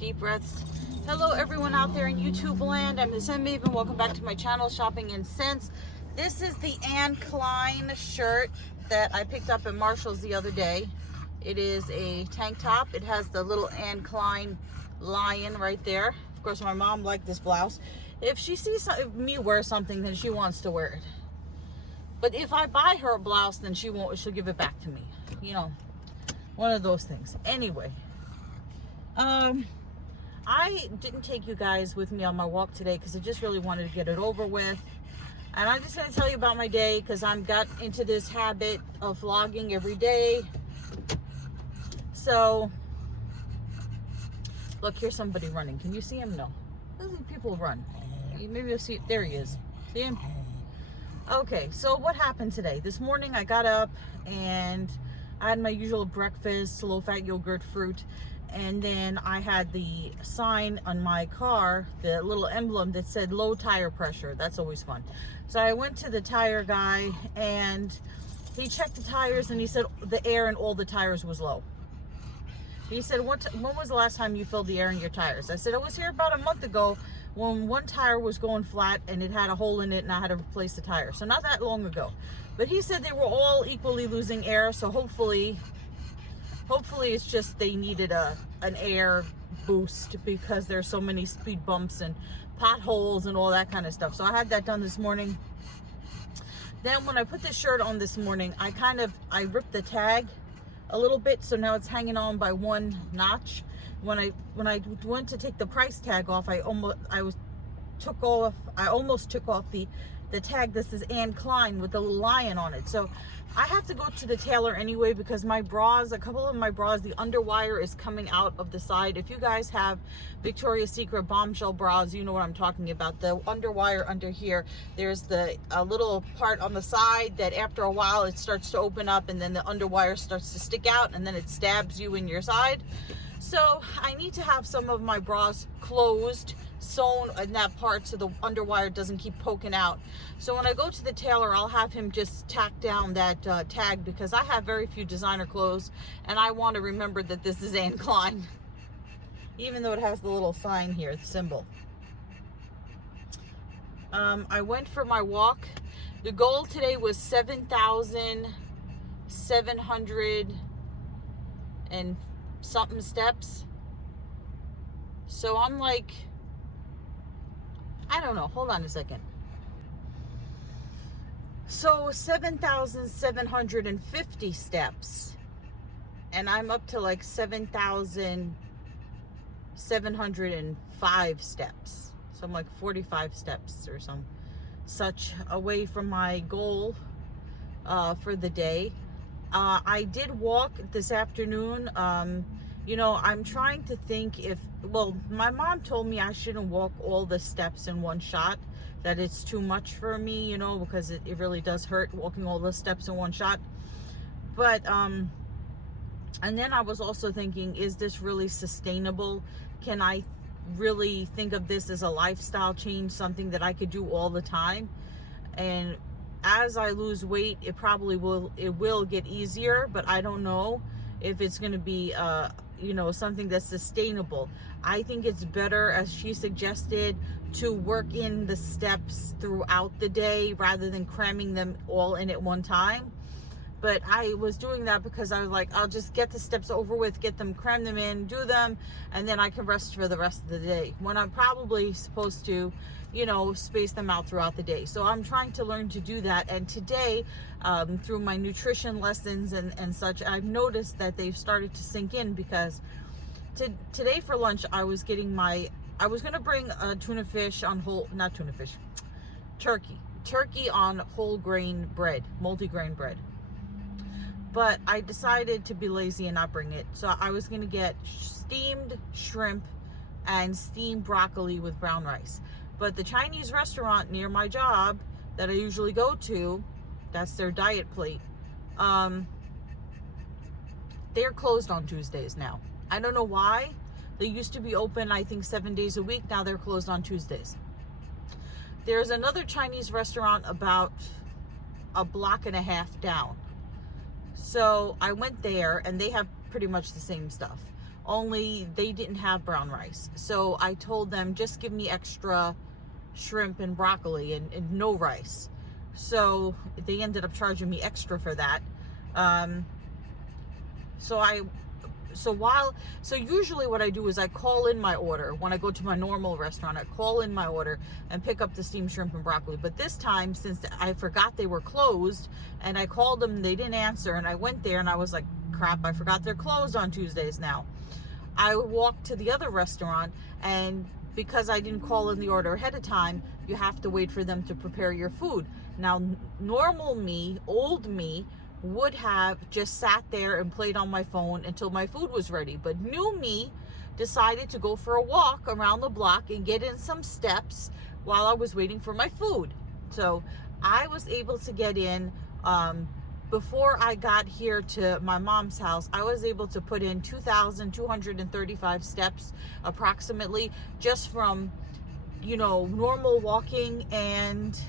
Deep breaths. Hello everyone out there in YouTube land. I'm Miss M Maven. Welcome back to my channel, Shopping in Sense. This is the Anne Klein shirt that I picked up at Marshall's the other day. It is a tank top. It has the little Anne Klein lion right there. Of course, my mom liked this blouse. If she sees me wear something, then she wants to wear it. But if I buy her a blouse, then she won't. She'll give it back to me. You know, one of those things. Anyway, I didn't take you guys with me on my walk today because I just really wanted to get it over with. And I'm just going to tell you about my day because I've got into this habit of vlogging every day. So, look, here's somebody running. Can you see him? No. Doesn't people run? Maybe you'll see. There he is. See him? Okay, so what happened today? This morning I got up and I had my usual breakfast, low-fat yogurt, fruit, and then I had the sign on my car, the little emblem that said low tire pressure. That's always fun. So I went to the tire guy and he checked the tires and he said the air in all the tires was low. He said, when was the last time you filled the air in your tires? I said, I was here about a month ago when one tire was going flat and it had a hole in it and I had to replace the tire. So not that long ago. But he said they were all equally losing air. So hopefully it's just they needed an air boost because there's so many speed bumps and potholes and all that kind of stuff. So I had that done this morning. Then when I put this shirt on this morning, I ripped the tag a little bit, so now it's hanging on by one notch. When I went to take the price tag off, I almost took off the tag. This is Anne Klein with the little lion on it. So I have to go to the tailor anyway because my bras, a couple of my bras, the underwire is coming out of the side. If you guys have Victoria's Secret bombshell bras, you know what I'm talking about. The underwire under here, there's a little part on the side that after a while it starts to open up and then the underwire starts to stick out and then it stabs you in your side. So I need to have some of my bras closed, sewn in that part so the underwire doesn't keep poking out. So when I go to the tailor, I'll have him just tack down that tag because I have very few designer clothes and I want to remember that this is Anne Klein, even though it has the little sign here, the symbol. I went for my walk. The goal today was 7,700 and something steps. So I'm like, I don't know, hold on a second. So 7,750 steps and I'm up to like 7,705 steps. So I'm like 45 steps or some such away from my goal for the day. I did walk this afternoon. You know, I'm trying to think my mom told me I shouldn't walk all the steps in one shot, that it's too much for me, you know, because it really does hurt walking all the steps in one shot. But, and then I was also thinking, is this really sustainable? Can I really think of this as a lifestyle change, something that I could do all the time? And as I lose weight, it will get easier, but I don't know if it's going to be, you know, something that's sustainable. I think it's better, as she suggested, to work in the steps throughout the day rather than cramming them all in at one time. But I was doing that because I was like, I'll just get the steps over with, cram them in, do them, and then I can rest for the rest of the day, when I'm probably supposed to, you know, space them out throughout the day. So I'm trying to learn to do that. And today, through my nutrition lessons and such, I've noticed that they've started to sink in because today for lunch, I was going to bring a turkey on whole grain bread, multi-grain bread. But I decided to be lazy and not bring it. So I was going to get steamed shrimp and steamed broccoli with brown rice. But the Chinese restaurant near my job that I usually go to, that's their diet plate, they're closed on Tuesdays now. I don't know why. They used to be open, I think, 7 days a week. Now they're closed on Tuesdays. There's another Chinese restaurant about a block and a half down. So I went there and they have pretty much the same stuff. only they didn't have brown rice. So I told them, just give me extra shrimp and broccoli and no rice. So they ended up charging me extra for that. So usually what I do is I call in my order. When I go to my normal restaurant, I call in my order and pick up the steamed shrimp and broccoli. But this time, since I forgot they were closed, and I called them, they didn't answer, and I went there and I was like, crap, I forgot they're closed on Tuesdays now. I walked to the other restaurant, and because I didn't call in the order ahead of time, you have to wait for them to prepare your food. Now, normal me, old me, would have just sat there and played on my phone until my food was ready. But new me decided to go for a walk around the block and get in some steps while I was waiting for my food. So I was able to get in, before I got here to my mom's house, I was able to put in 2,235 steps approximately, just from, normal walking and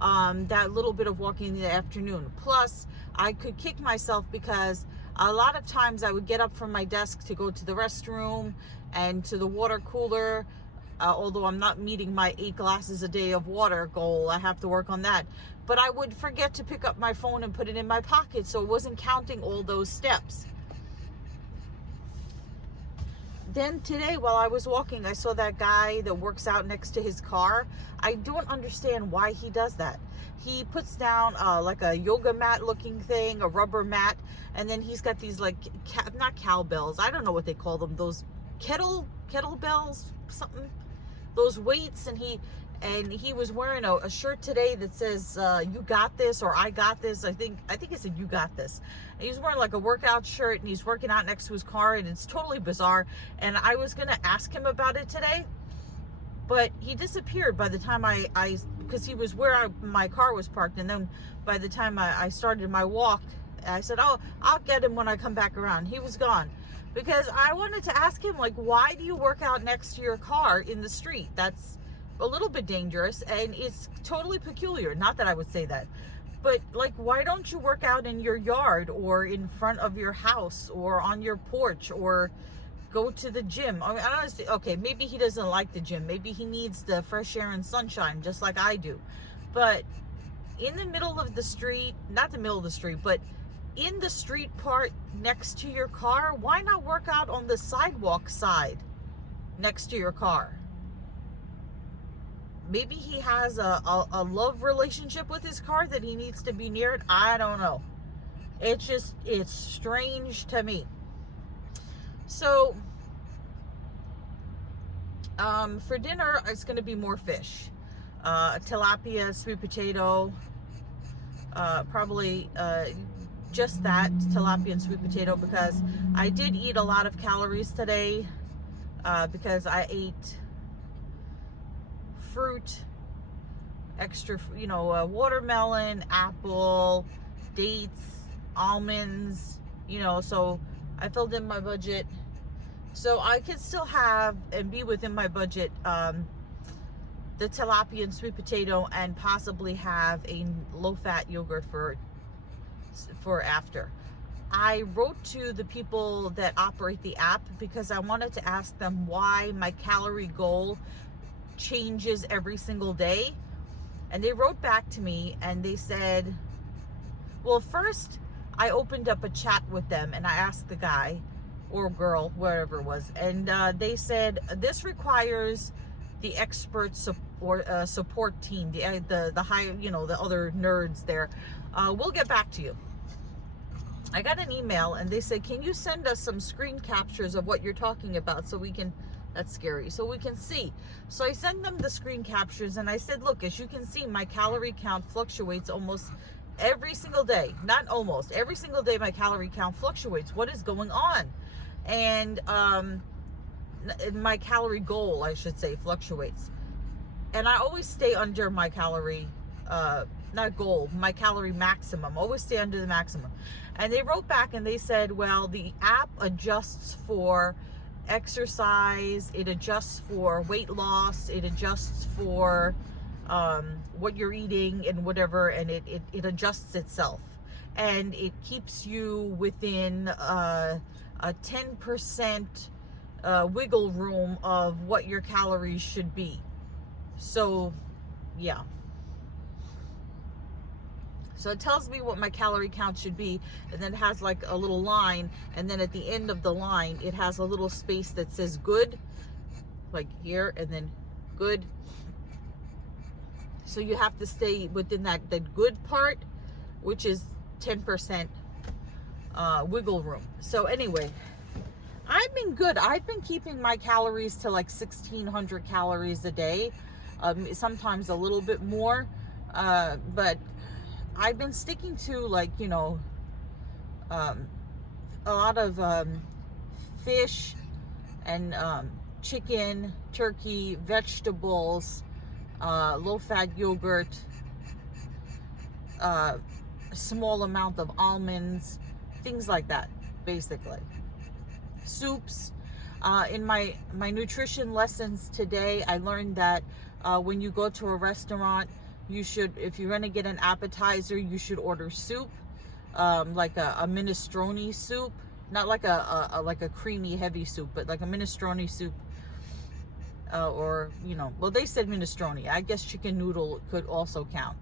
that little bit of walking in the afternoon. Plus, I could kick myself because a lot of times I would get up from my desk to go to the restroom and to the water cooler. Although I'm not meeting my 8 glasses a day of water goal, I have to work on that. But I would forget to pick up my phone and put it in my pocket, so it wasn't counting all those steps. Then today, while I was walking, I saw that guy that works out next to his car. I don't understand why he does that. He puts down like a yoga mat looking thing, a rubber mat, and then he's got these like, not cowbells, I don't know what they call them, those kettlebells, something, those weights, and he was wearing a shirt today that says you got this, or I got this. I think it said you got this. And he's wearing like a workout shirt, and he's working out next to his car, and it's totally bizarre. And I was gonna ask him about it today, but he disappeared by the time because he was where my car was parked, and then by the time I started my walk, I said, oh, I'll get him when I come back around. He was gone. Because I wanted to ask him, like, why do you work out next to your car in the street? That's a little bit dangerous, and it's totally peculiar. Not that I would say that, but like, why don't you work out in your yard or in front of your house or on your porch, or go to the gym? I mean, honestly, okay, maybe he doesn't like the gym. Maybe he needs the fresh air and sunshine just like I do. But in the middle of the street, not the middle of the street, but in the street part next to your car, why not work out on the sidewalk side next to your car? Maybe he has a love relationship with his car that he needs to be near it. I don't know. It's strange to me. So, for dinner, it's going to be more fish. Tilapia, sweet potato, probably just that, tilapia and sweet potato, because I did eat a lot of calories today, because I ate fruit, extra, watermelon, apple, dates, almonds, so I filled in my budget. So I could still have and be within my budget, the tilapia and sweet potato, and possibly have a low-fat yogurt for after. I wrote to the people that operate the app because I wanted to ask them why my calorie goal changes every single day. And they wrote back to me and they said, well, first I opened up a chat with them and I asked the guy or girl, whatever it was, and they said this requires the expert support team, the high, the other nerds there. We'll get back to you. I got an email and they said, can you send us some screen captures of what you're talking about so we can, that's scary, so we can see. So I sent them the screen captures and I said, look, as you can see, my calorie count fluctuates almost every single day. Not almost, every single day my calorie count fluctuates. What is going on? And my calorie goal, I should say, fluctuates. And I always stay under my calorie, not goal, my calorie maximum. Always stay under the maximum. And they wrote back and they said, well, the app adjusts for exercise, it adjusts for weight loss, it adjusts for what you're eating and whatever, and it adjusts itself. And it keeps you within a 10% wiggle room of what your calories should be. So yeah, so it tells me what my calorie count should be, and then it has like a little line, and then at the end of the line it has a little space that says good, like here, and then good. So you have to stay within that good part, which is 10% wiggle room. So anyway, I've been good. I've been keeping my calories to like 1,600 calories a day, sometimes a little bit more, but I've been sticking to, like, you know, a lot of fish and chicken, turkey, vegetables, low-fat yogurt, a small amount of almonds, things like that, basically. Soups. In my nutrition lessons today, I learned that when you go to a restaurant, you should, if you're going to get an appetizer, you should order soup, like a minestrone soup, not like a creamy heavy soup, but like a minestrone soup, or, you know, well, they said minestrone. I guess chicken noodle could also count,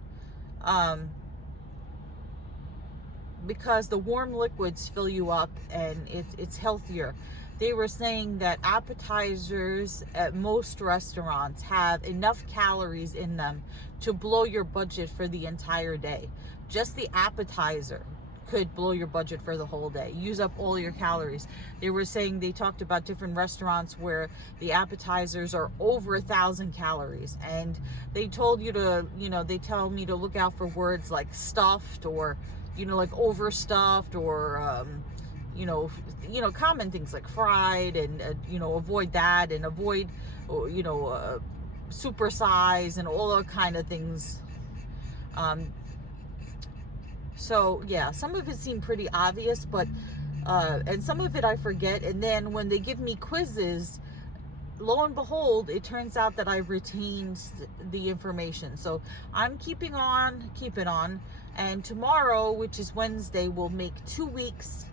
because the warm liquids fill you up and it's healthier. They were saying that appetizers at most restaurants have enough calories in them to blow your budget for the entire day. Just the appetizer could blow your budget for the whole day, use up all your calories. They were saying, they talked about different restaurants where the appetizers are over 1,000 calories, and they told you to, you know, they tell me to look out for words like stuffed, or, you know, like overstuffed, or you know, common things like fried, and you know, avoid that, and avoid, you know, super size and all that kind of things. So yeah, some of it seemed pretty obvious, but and some of it I forget, and then when they give me quizzes, lo and behold, it turns out that I retained the information. So I'm keeping on, and tomorrow, which is Wednesday, will make 2 weeks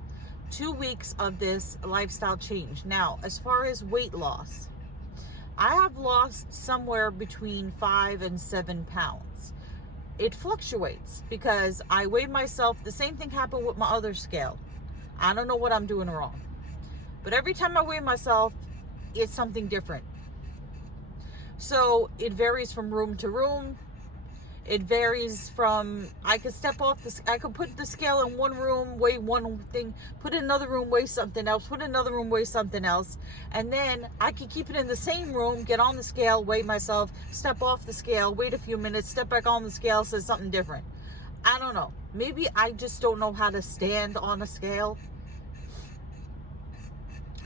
of this lifestyle change. Now, as far as weight loss, I have lost somewhere between 5 and 7 pounds. It fluctuates because I weigh myself. The same thing happened with my other scale. I don't know what I'm doing wrong, but every time I weigh myself, it's something different. So it varies from room to room. It varies from, I could step off this, I could put the scale in one room, weigh one thing, put it in another room, weigh something else, put it in another room, weigh something else. And then I could keep it in the same room, get on the scale, weigh myself, step off the scale, wait a few minutes, step back on the scale, says something different. I don't know. Maybe I just don't know how to stand on a scale.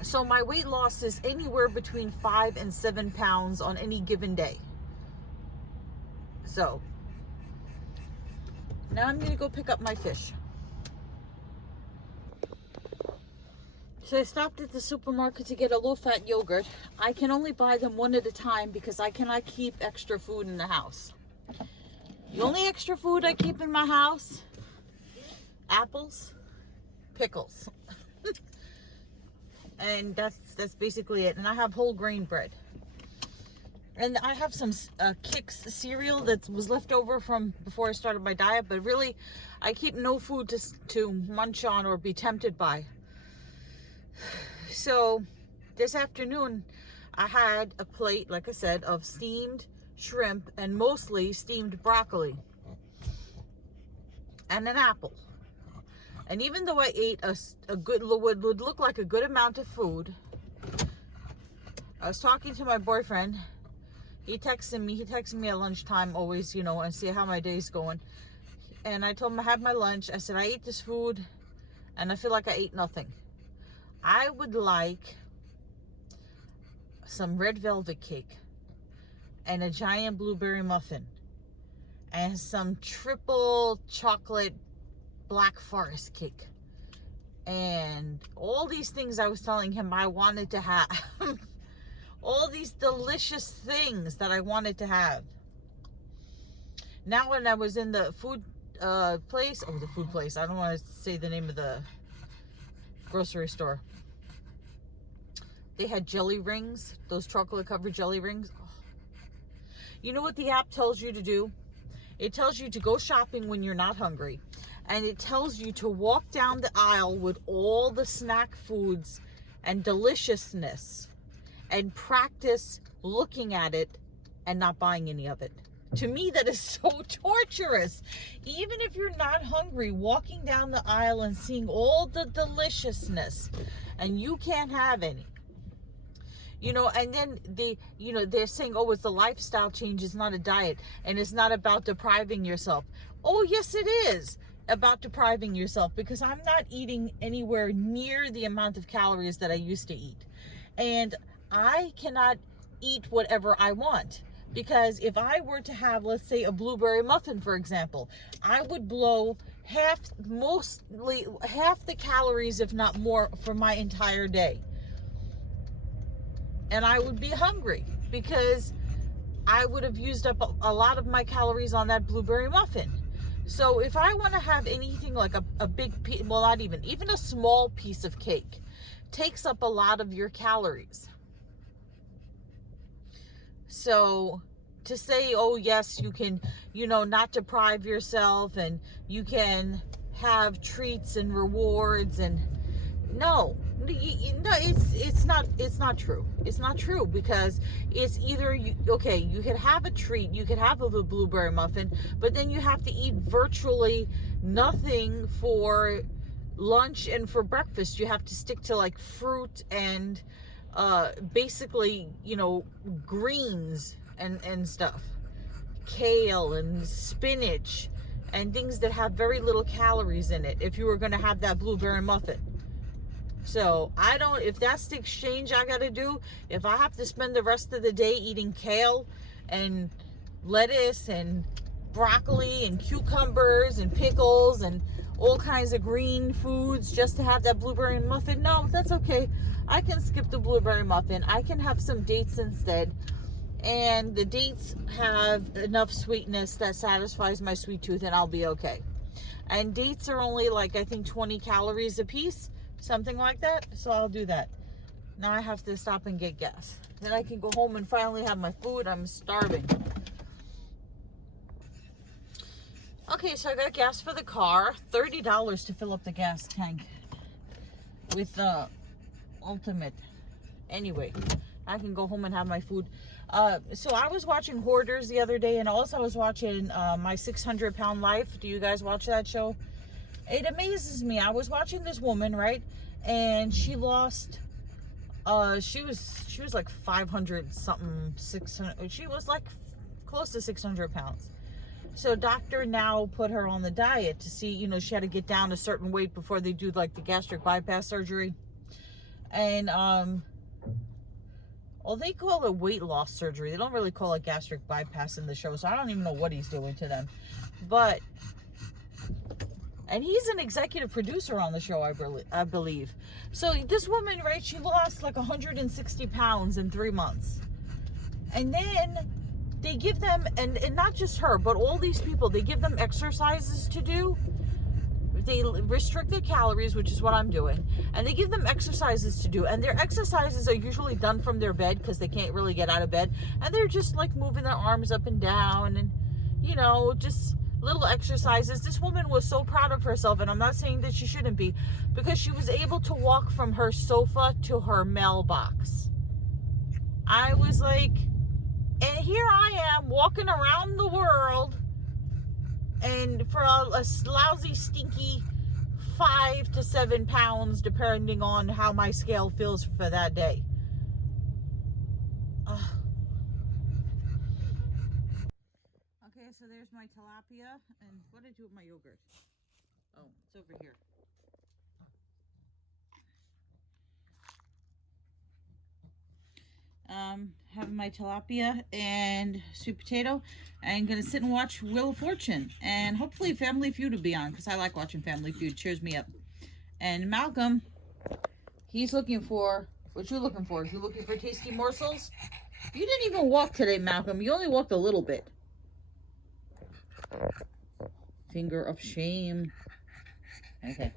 So my weight loss is anywhere between 5 and 7 pounds on any given day. So now I'm going to go pick up my fish. So I stopped at the supermarket to get a low-fat yogurt. I can only buy them one at a time because I cannot keep extra food in the house. The only extra food I keep in my house, apples, pickles. And that's basically it. And I have whole grain bread. And I have some Kix cereal that was left over from before I started my diet, but really I keep no food to munch on or be tempted by. So this afternoon I had a plate, like I said, of steamed shrimp and mostly steamed broccoli and an apple. And even though I ate a good, would look like a good amount of food, I was talking to my boyfriend. He texted me at lunchtime always, you know, and see how my day's going. And I told him I had my lunch. I said, I ate this food and I feel like I ate nothing. I would like some red velvet cake and a giant blueberry muffin and some triple chocolate Black Forest cake. And all these things I was telling him I wanted to have. All these delicious things that I wanted to have. Now when I was in the food place, I don't want to say the name of the grocery store. they had jelly rings, those chocolate covered jelly rings. Oh. You know what the app tells you to do? It tells you to go shopping when you're not hungry. And it tells you to walk down the aisle with all the snack foods and deliciousness and practice looking at it and not buying any of it. To me, that is so torturous. Even if you're not hungry, walking down the aisle and seeing all the deliciousness and you can't have any. You know, and then they're saying, oh, it's a lifestyle change, it's not a diet, and it's not about depriving yourself. Oh, yes, it is about depriving yourself, because I'm not eating anywhere near the amount of calories that I used to eat. And I cannot eat whatever I want. Because if I were to have, let's say, a blueberry muffin, for example, I would blow mostly half the calories, if not more, for my entire day. And I would be hungry because I would have used up a lot of my calories on that blueberry muffin. So if I want to have anything like a big piece, well, not even a small piece of cake takes up a lot of your calories. So to say, oh, yes, you can, not deprive yourself and you can have treats and rewards, and no, it's not true. It's not true, because it's either you could have a treat, you could have a blueberry muffin, but then you have to eat virtually nothing for lunch and for breakfast. You have to stick to like fruit and basically, greens and stuff, kale and spinach and things that have very little calories in it if you were going to have that blueberry muffin. So if that's the exchange I got to do, if I have to spend the rest of the day eating kale and lettuce and broccoli and cucumbers and pickles and all kinds of green foods just to have that blueberry muffin, no, that's okay. I can skip the blueberry muffin. I can have some dates instead. And the dates have enough sweetness that satisfies my sweet tooth, and I'll be okay. And dates are only like, I think, 20 calories a piece, something like that. So I'll do that. Now I have to stop and get gas. Then I can go home and finally have my food. I'm starving. Okay, so I got gas for the car. $30 to fill up the gas tank with the Ultimate. Anyway, I can go home and have my food. So I was watching Hoarders the other day, and also I was watching My 600 Pound Life. Do you guys watch that show? It amazes me. I was watching this woman, right? And she lost, she was like 500 something, 600. She was like close to 600 pounds. So doctor now put her on the diet to see, she had to get down a certain weight before they do like the gastric bypass surgery. And, well, they call it weight loss surgery. They don't really call it gastric bypass in the show, so I don't even know what he's doing to them. And he's an executive producer on the show, I believe. So this woman, right, she lost like 160 pounds in 3 months. And then they give them, and not just her, but all these people, they give them exercises to do. They restrict their calories, which is what I'm doing, and they give them exercises to do, and their exercises are usually done from their bed because they can't really get out of bed, and they're just like moving their arms up and down and just little exercises. This woman was so proud of herself, and I'm not saying that she shouldn't be, because she was able to walk from her sofa to her mailbox. I was like, and here I am walking around the world, and for a lousy, stinky 5 to 7 pounds, depending on how my scale feels for that day. Okay, so there's my tilapia. And what did I do with my yogurt? Oh, it's over here. Having my tilapia and sweet potato. I'm gonna sit and watch Wheel of Fortune, and hopefully Family Feud will be on, because I like watching Family Feud. Cheers me up. And Malcolm, he's looking for what you looking for. You looking for tasty morsels? You didn't even walk today, Malcolm. You only walked a little bit. Finger of shame. Okay.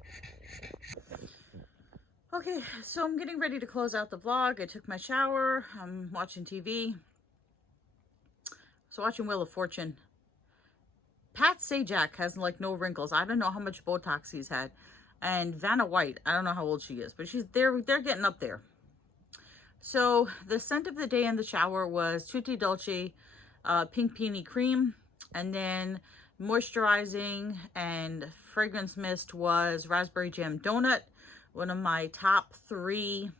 Okay, so I'm getting ready to close out the vlog. I took my shower. I'm watching TV. So watching Wheel of Fortune. Pat Sajak has like no wrinkles. I don't know how much Botox he's had. And Vanna White, I don't know how old she is, but they're getting up there. So the scent of the day in the shower was Tutti Dolce Pink Peony Cream. And then moisturizing and fragrance mist was Raspberry Jam Donut. One of my top 3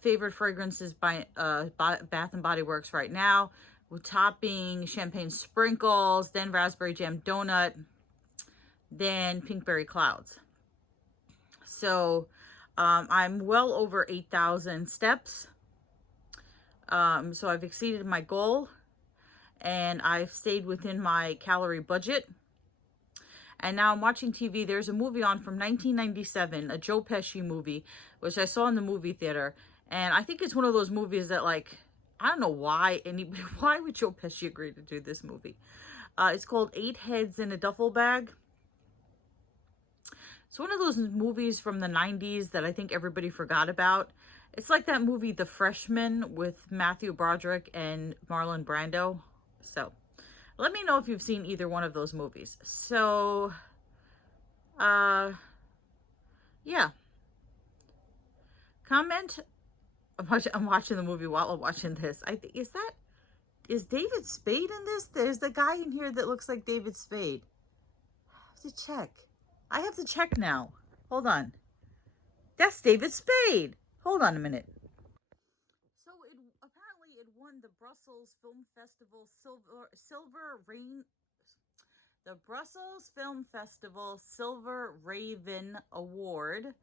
favorite fragrances by Bath and Body Works right now. With topping Champagne Sprinkles, then Raspberry Jam Donut, then Pinkberry Clouds. So I'm well over 8,000 steps. So I've exceeded my goal and I've stayed within my calorie budget. And now I'm watching TV. There's a movie on from 1997, a Joe Pesci movie, which I saw in the movie theater. And I think it's one of those movies that, like, I don't know why why would Joe Pesci agree to do this movie? It's called 8 Heads in a Duffel Bag. It's one of those movies from the 90s that I think everybody forgot about. It's like that movie The Freshman with Matthew Broderick and Marlon Brando. So let me know if you've seen either one of those movies. So yeah, comment. I'm watching the movie while I'm watching this. I think, is David Spade in this? There's the guy in here that looks like David Spade. I have to check. I have to check now. Hold on. That's David Spade. Hold on a minute. So apparently it won the Brussels Film Festival the Brussels Film Festival Silver Raven Award.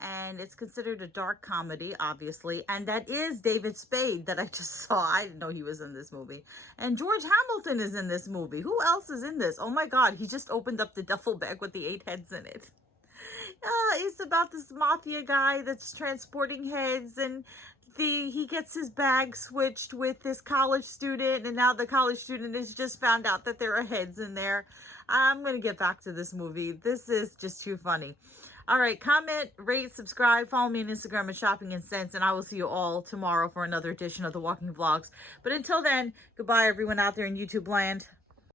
And it's considered a dark comedy, obviously. And that is David Spade that I just saw. I didn't know he was in this movie. And George Hamilton is in this movie. Who else is in this? Oh my God, he just opened up the duffel bag with the 8 heads in it. It's about this mafia guy that's transporting heads, and he gets his bag switched with this college student, and now the college student has just found out that there are heads in there. I'm going to get back to this movie. This is just too funny. All right, comment, rate, subscribe, follow me on Instagram at Shopping and Sense, and I will see you all tomorrow for another edition of the Walking Vlogs. But until then, goodbye everyone out there in YouTube land.